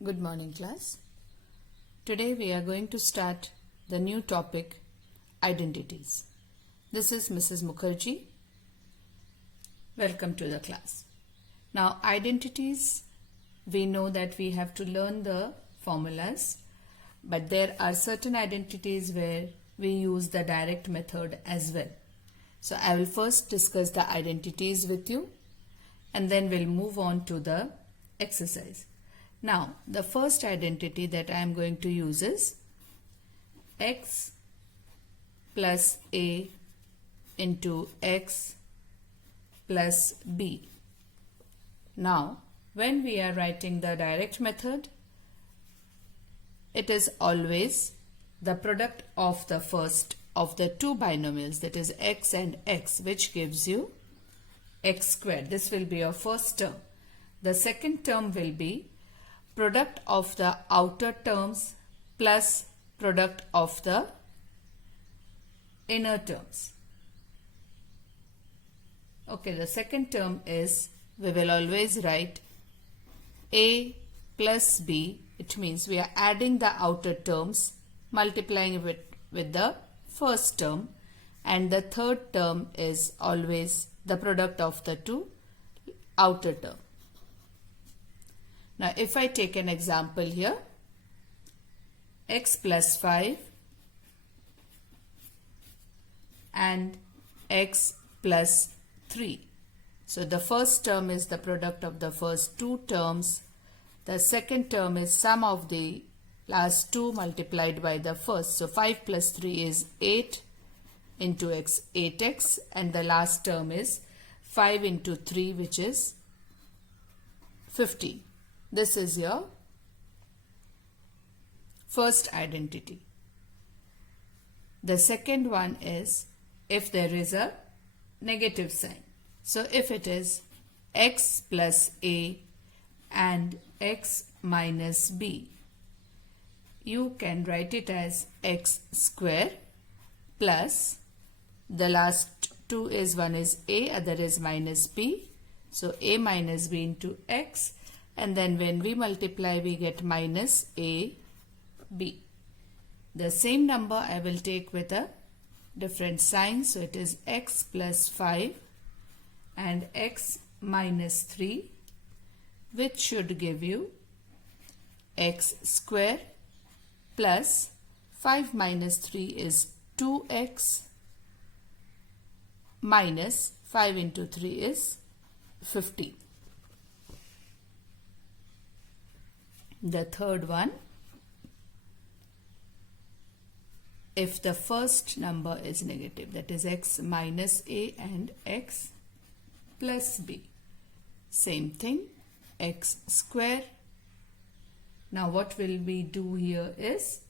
Good morning, class. Today we are going to start the new topic, identities. This is Mrs. Mukherjee. Welcome to the class. Now, identities, we know that we have to learn the formulas, but there are certain identities where we use the direct method as well. So, I will first discuss the identities with you and then we'll move on to the exercise. Now, the first identity that I am going to use is x plus a into x plus b. Now, when we are writing the direct method, it is always the product of the first of the two binomials, that is x and x, which gives you x squared. This will be your first term. The second term will be product of the outer terms plus product of the inner terms. Okay, the second term is, we will always write a plus b. It means we are adding the outer terms, multiplying it with the first term, and the third term is always the product of the two outer terms. Now, if I take an example here, x plus 5 and x plus 3. So, the first term is the product of the first two terms. The second term is sum of the last two multiplied by the first. So, 5 plus 3 is 8 into x, 8x, and the last term is 5 into 3, which is 15. This is your first identity. The second one is if there is a negative sign. So if it is x plus a and x minus b, you can write it as x square plus the last two is, one is a, other is minus b. So a minus b into x. And then when we multiply, we get minus a, b. The same number I will take with a different sign. So it is x plus 5 and x minus 3, which should give you x square plus 5 minus 3 is 2x minus 5 into 3 is 15. The third one, if the first number is negative, that is x minus a and x plus b. Same thing, x square. Now what will we do here is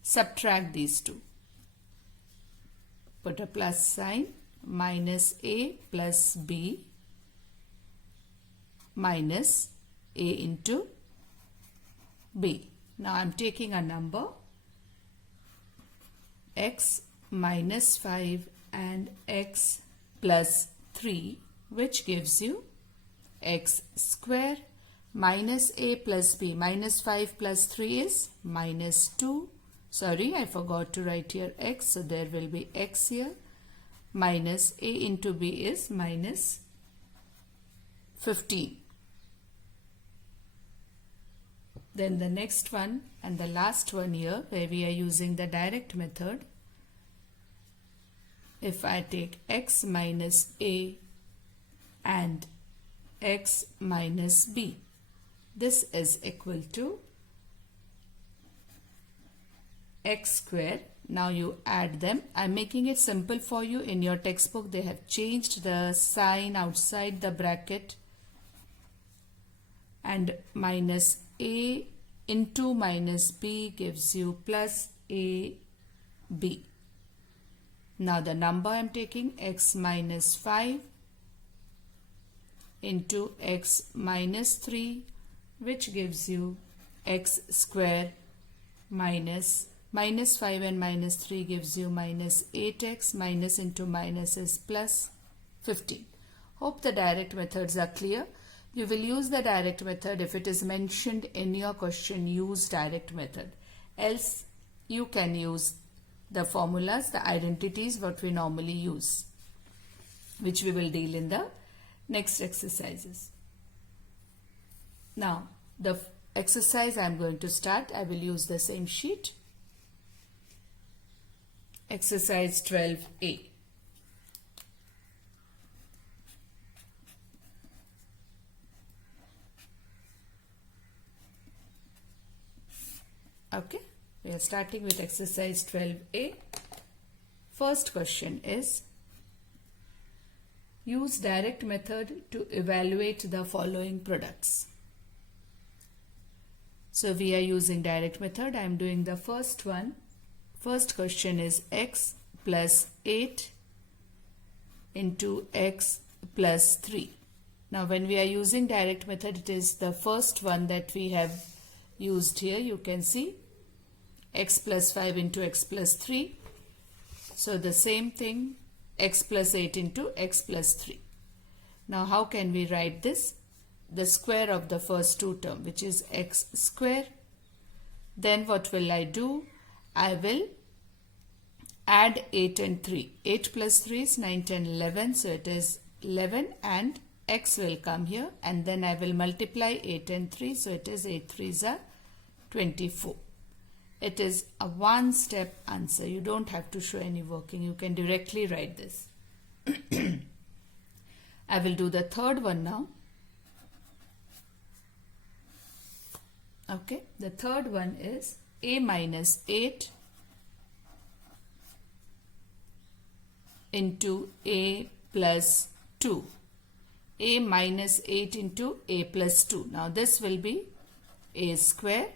subtract these two. Put a plus sign, minus a plus b minus a into b. Now I am taking a number x minus 5 and x plus 3, which gives you x square minus a plus b. Minus 5 plus 3 is minus 2. Sorry, I forgot to write here x, so there will be x here. Minus a into b is minus 15. Then the next one and the last one here, where we are using the direct method. If I take x minus a and x minus b, this is equal to x square. Now you add them. I am making it simple for you. In your textbook, they have changed the sign outside the bracket, and minus a into minus b gives you plus a b. Now the number I am taking, x minus 5 into x minus 3, which gives you x square minus 5 and minus 3 gives you minus 8x. Minus into minus is plus 15. Hope the direct methods are clear. You will use the direct method if it is mentioned in your question, use direct method. Else you can use the formulas, the identities what we normally use, which we will deal in the next exercises. Now the exercise I am going to start. I will use the same sheet. Exercise 12A. Okay, we are starting with exercise 12A. First question is, use direct method to evaluate the following products. So we are using direct method. I am doing the first one. First question is x plus 8 into x plus 3. Now when we are using direct method, it is the first one that we have used here. You can see x plus 5 into x plus 3. So the same thing, x plus 8 into x plus 3. Now how can we write this? The square of the first two term, which is x square. Then what will I do? I will add 8 and 3. 8 plus 3 is 9, 10, 11. So it is 11 and x will come here. And then I will multiply 8 and 3. So it is 8 3s are 24. It is a one-step answer. You don't have to show any working. You can directly write this. I will do the third one now. Okay, the third one is a minus 8 into a plus 2. A minus 8 into a plus 2. Now this will be a square.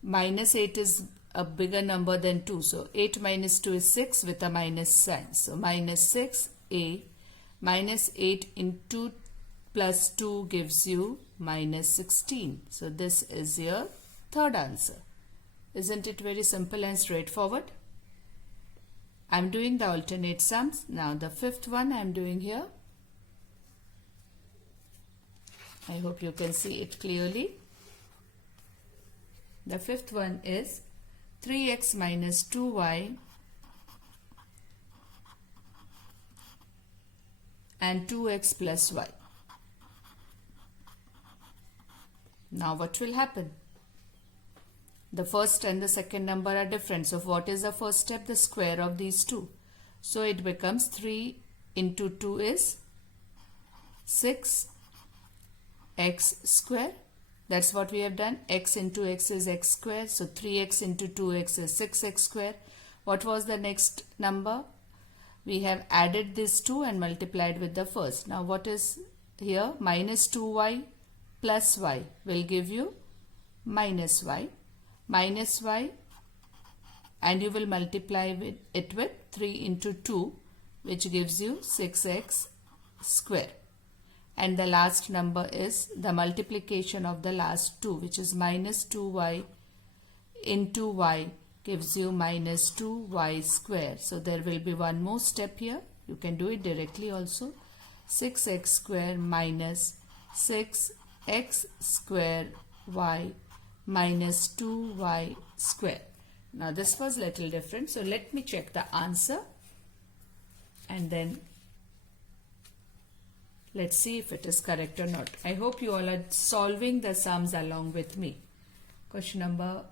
Minus 8 is a bigger number than 2. So 8 minus 2 is 6 with a minus sign. So minus 6a minus 8 into plus 2 gives you minus 16. So this is your third answer. Isn't it very simple and straightforward? I am doing the alternate sums. Now the fifth one I am doing here. I hope you can see it clearly. The fifth one is 3x minus 2y and 2x plus y. Now what will happen? The first and the second number are different. So what is the first step? The square of these two. So it becomes 3 into 2 is 6x square. That's what we have done. X into x is x square. So 3x into 2x is 6x square. What was the next number? We have added this 2 and multiplied with the first. Now what is here? Minus 2y plus y will give you minus y. Minus y, and you will multiply it with 3 into 2, which gives you 6x square. And the last number is the multiplication of the last 2, which is minus 2y into y gives you minus 2y square. So there will be one more step here. You can do it directly also. 6x square minus 6x square y minus 2y square. Now this was little different. So let me check the answer and then let's see if it is correct or not. I hope you all are solving the sums along with me. Question number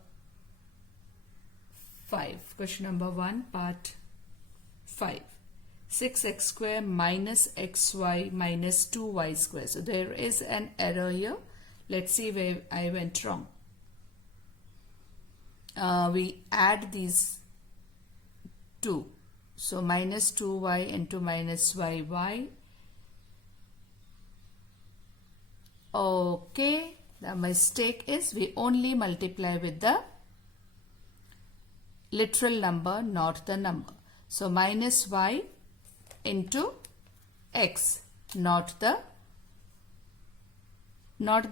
5. Question number 1, part 5. 6x square minus xy minus 2y square. So there is an error here. Let's see where I went wrong. We add these 2. So minus 2y into minus y. Okay, the mistake is we only multiply with the literal number, not the number. So minus y into x, not the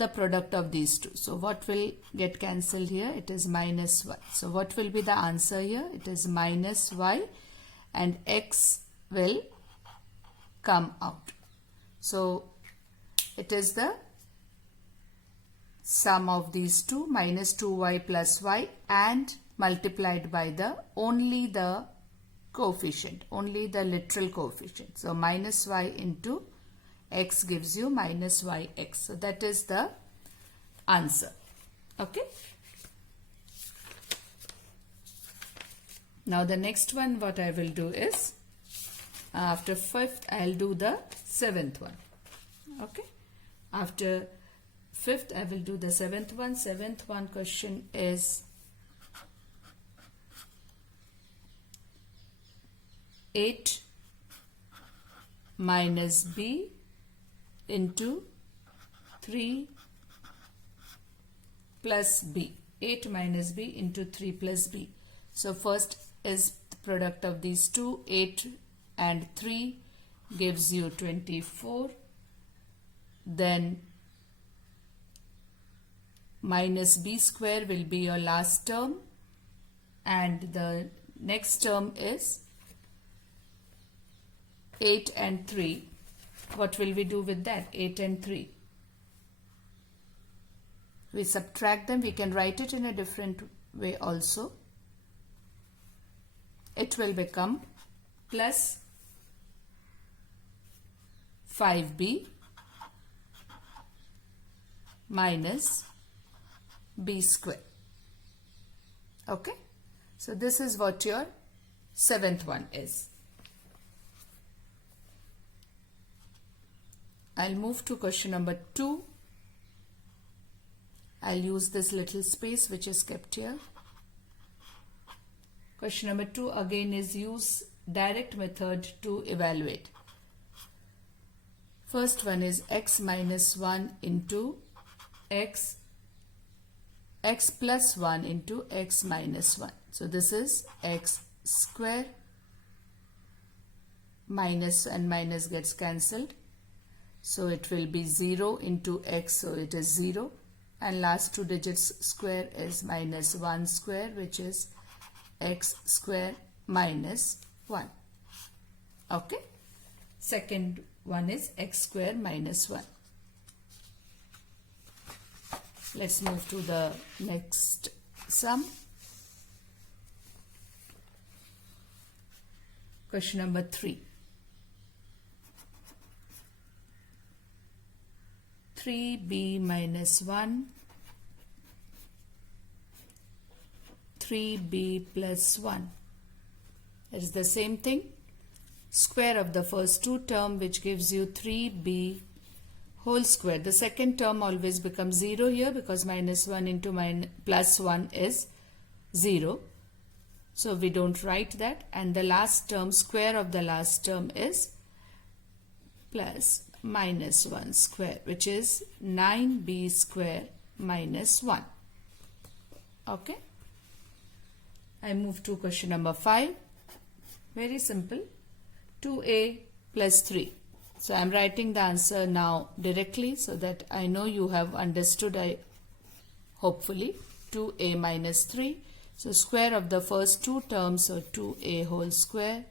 product of these two. So what will get cancelled here? It is minus y. So what will be the answer here? It is minus y and x will come out. So It is the sum of these two, minus 2y plus y, and multiplied by the only the coefficient, only the literal coefficient. So minus y into x gives you minus yx. So that is the answer. Okay. Now the next one what I will do is, after fifth I'll do the seventh one. Okay. After fifth I will do the seventh one. Seventh one question is 8 minus b into 3 plus b. 8 minus b into 3 plus b. So first is the product of these two. 8 and 3 gives you 24. Then minus b square will be your last term, and the next term is 8 and 3. What will we do with that? 8 and 3. We subtract them. We can write it in a different way also. It will become plus 5b minus b square. Okay. So this is what your seventh one is. I'll move to question number 2. I'll use this little space which is kept here. Question number 2 again is use direct method to evaluate. First one is x minus 1 into x plus 1 into x minus 1. So this is x square, minus and minus gets cancelled. So it will be 0 into x, so it is 0. And last two digits square is minus 1 square, which is x square minus 1. Okay. Second one is x square minus 1. Let's move to the next sum. Question number 3. 3b minus 1, 3b plus 1. It is the same thing. Square of the first two term, which gives you 3b whole square. The second term always becomes 0 here because minus 1 into plus 1 is 0. So we don't write that. And the last term, square of the last term is plus minus 1 square, which is 9b square minus 1. Okay. I move to question number 5. Very simple. 2a plus 3. So I am writing the answer now directly so that I know you have understood, hopefully. 2a minus 3. So square of the first two terms, so 2a whole square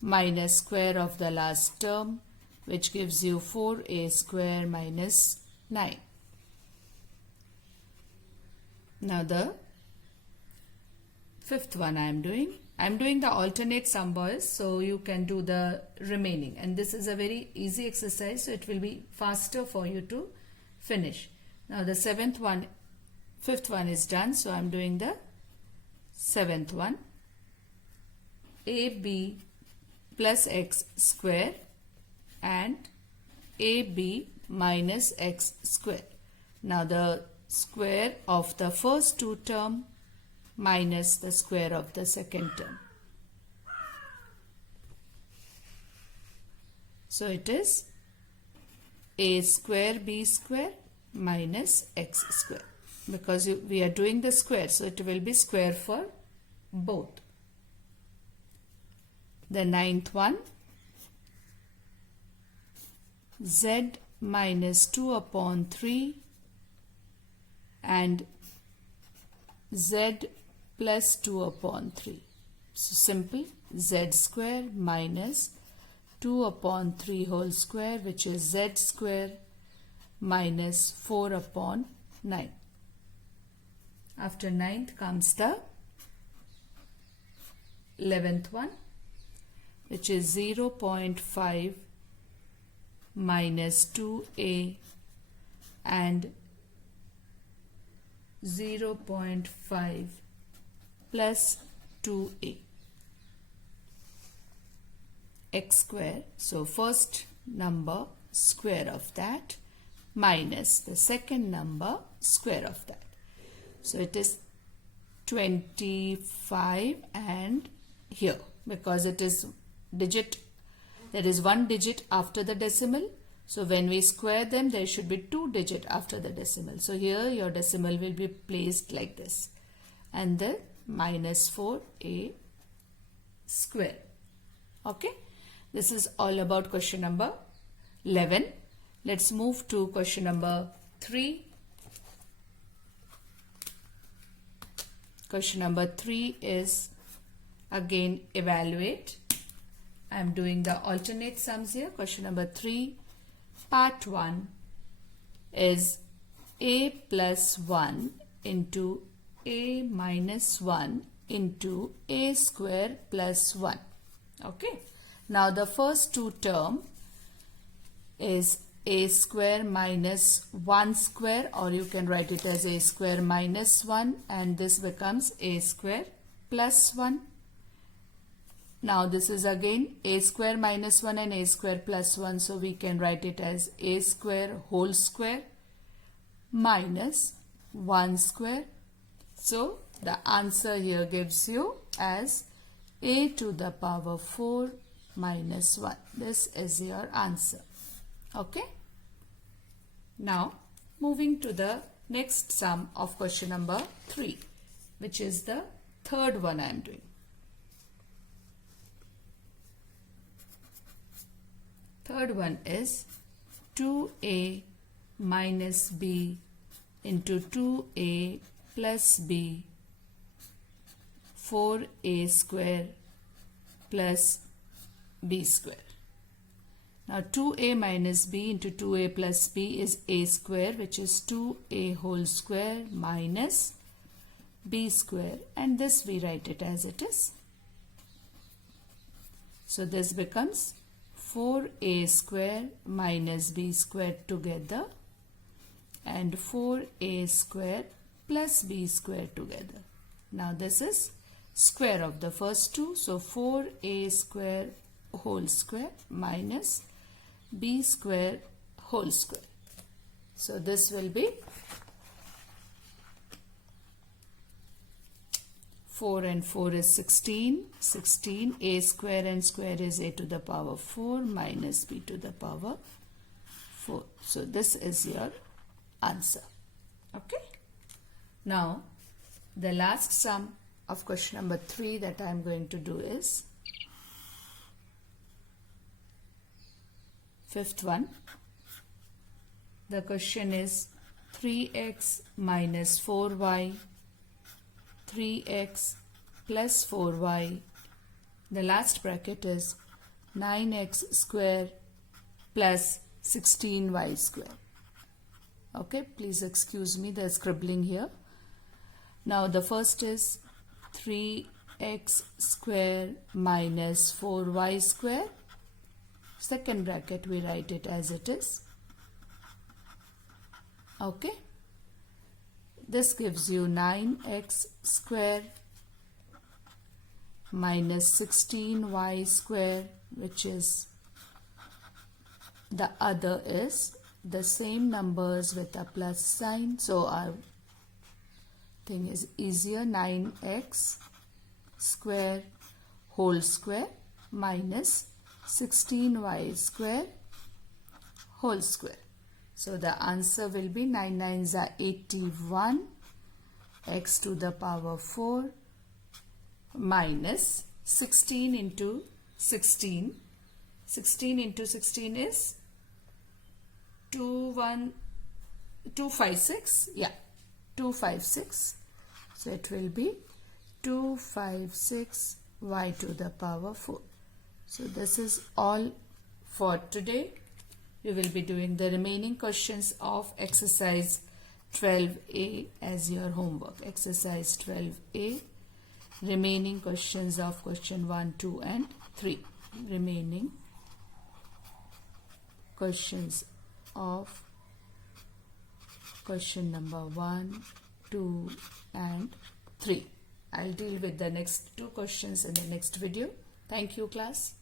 minus square of the last term, which gives you 4a square minus 9. Now the fifth one I am doing. I am doing the alternate sum, boys, so you can do the remaining. And this is a very easy exercise, so it will be faster for you to finish. Now the fifth one is done, so I am doing the seventh one. ab plus x square and ab minus x square. Now the square of the first two term minus the square of the second term. So it is a square b square minus x square. Because we are doing the square, so it will be square for both. The ninth one, z minus 2 upon 3 and z plus 2 upon 3. So simple, z square minus 2 upon 3 whole square, which is z square minus 4 upon 9. After 9th comes the 11th one, which is 0.5 minus 2a and 0.5 plus 2a x square. So first number square of that minus the second number square of that. So it is 25, and here because it is digit, there is one digit after the decimal. So when we square them, there should be 2 digits after the decimal. So here your decimal will be placed like this, and then minus 4a square. Okay, this is all about question number 11. Let's move to question number 3. Question number 3 is again evaluate. I am doing the alternate sums here. Question number 3, part 1 is a plus 1 into a minus 1 into a square plus 1. Okay. Now the first two term is a square minus 1 square, or you can write it as a square minus 1, and this becomes a square plus 1. Now this is again a square minus 1 and a square plus 1, so we can write it as a square whole square minus 1 square. So the answer here gives you as a to the power 4 minus 1. This is your answer. Okay. Now moving to the next sum of question number 3, which is the third one I am doing. Third one is 2a minus b into 2a plus b 4a square plus b square. Now 2a minus b into 2a plus b is a square, which is 2a whole square minus b square, and this we write it as it is. So this becomes 4a square minus b square together and 4a square plus b square together. Now this is square of the first two, so 4a square whole square minus b square whole square. So this will be 4 and 4 is 16. 16, a square and square is a to the power 4 minus b to the power 4. So this is your answer. Okay. Now the last sum of question number 3 that I am going to do is fifth one. The question is 3x minus 4y, 3x plus 4y. The last bracket is 9x square plus 16y square. Okay, please excuse me the scribbling here. Now the first is 3x square minus 4y square. Second bracket we write it as it is. Okay. This gives you 9x square minus 16y square, which is the other is the same numbers with a plus sign. So our thing is easier. 9x square whole square minus 16y square whole square. So the answer will be 9 9s are 81, x to the power 4 minus 16 into 16. 16 into 16 is 256. Yeah, 256. So it will be 256 y to the power 4. So this is all for today. you will be doing the remaining questions of exercise 12A as your homework. Exercise 12A, remaining questions of question 1, 2 and 3. Remaining questions of question number 1, 2 and 3. I'll deal with the next 2 questions in the next video. Thank you, class.